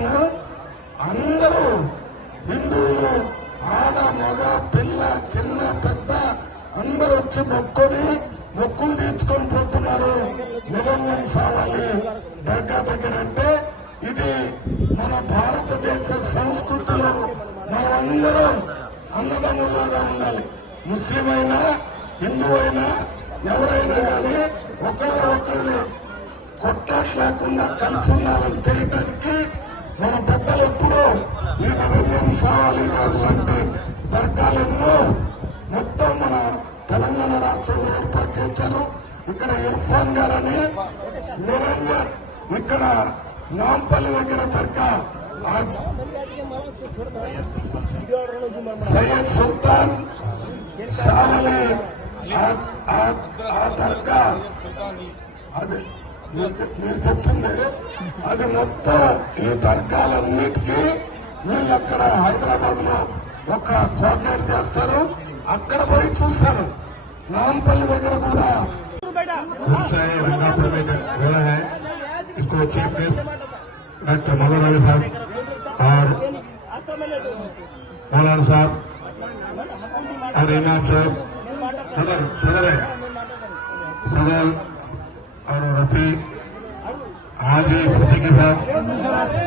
చేశాను. అందరూ హిందువులు ఆడ మగ పిల్ల చిన్న పెద్ద అందరూ వచ్చి మొక్కులు తీర్చుకొని పోతున్నారు. నిరంజన్ సావాలి దర్గా దగ్గర అంటే ఇది మన భారతదేశ సంస్కృతిలో మనమందరం అన్నదమ్ములాగా ఉండాలి. ముస్లిం అయినా హిందూ అయినా ఎవరైనా కానీ ఒకళ్ళని కొట్లాట లేకుండా కలిసి ఉన్నారని చేయడానికి మన పెద్దలు ఎప్పుడూ ఈ నిరంజన్ సావాలి గారు లాంటి దర్గాలను మొత్తం మన తెలంగాణ రాష్ట్రంలో ఏర్పాటు చేశారు. ఇక్కడ ఇర్ఫాన్ గారని నిరంజన్ ఇక్కడ నాంపల్లి దగ్గర దర్గా సయ్యద్ సుల్తాన్ సావలి ఆ దర్గా అది మీరు చెప్పింది అది మొత్తం ఈ దర్గాలన్నిటికీ వీళ్ళు అక్కడ హైదరాబాద్ లో ఒక కోఆర్డినేట్ చేస్తారు. అక్కడ పోయి చూస్తారు. నాంపల్లి దగ్గర కూడా रंगापुर में बोला है। इसको चीफ गेस्ट डॉक्टर मौलाना साहब और मौलाना साहब और इमाम साहब सदर है सदर और रफी हाजी सिद्दीकी साहब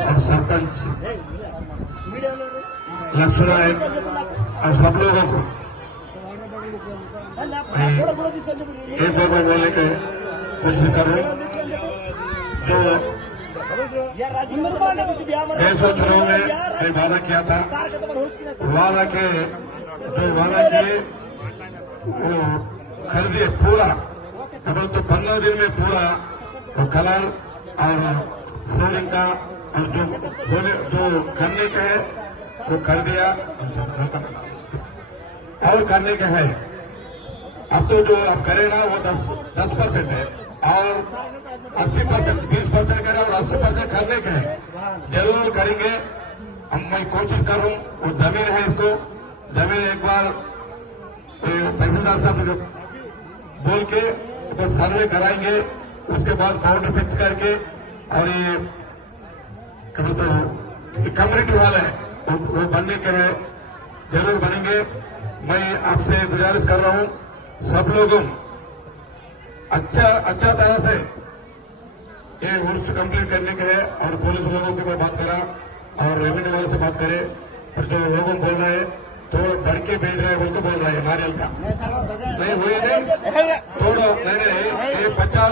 और सरपंच लक्ष्मण और सब लोगों को एक बार बोलने के कोशिश कर रहे जो कैसो चुनाव में एक वादा किया था, वादा के वो खरीदे पूरा अब तो 15 दिन में पूरा वो कलर और फ्लोरिंग का और जो करने का है वो कर दिया और करने का है। अब तो जो अब करे ना वो 10% है और 80% 20% करे और 80% करने के है। जरूर करेंगे। मैं कोशिश कर रहा हूँ। वो जमीन है इसको जमीन एक बार तहसीलदार साहब ने बोल के तो सर्वे कराएंगे। उसके बाद बाउंड्री फिक्स करके और ये कम्युनिटी वाले वो बनने के है जरूर बनेंगे। मैं आपसे गुजारिश कर रहा हूँ सब लोगों अच्छा तरह से ये रूल्स कंप्लीट करने के है और पुलिस लोगों की मैं बात करा और रेवेन्यू वाले से बात करे और जो लोगों बोल रहे हैं थोड़ा बढ़ के भेज रहे हैं वो तो बोल रहे हैं नारियल का नहीं हुए नहीं थोड़ा नहीं 50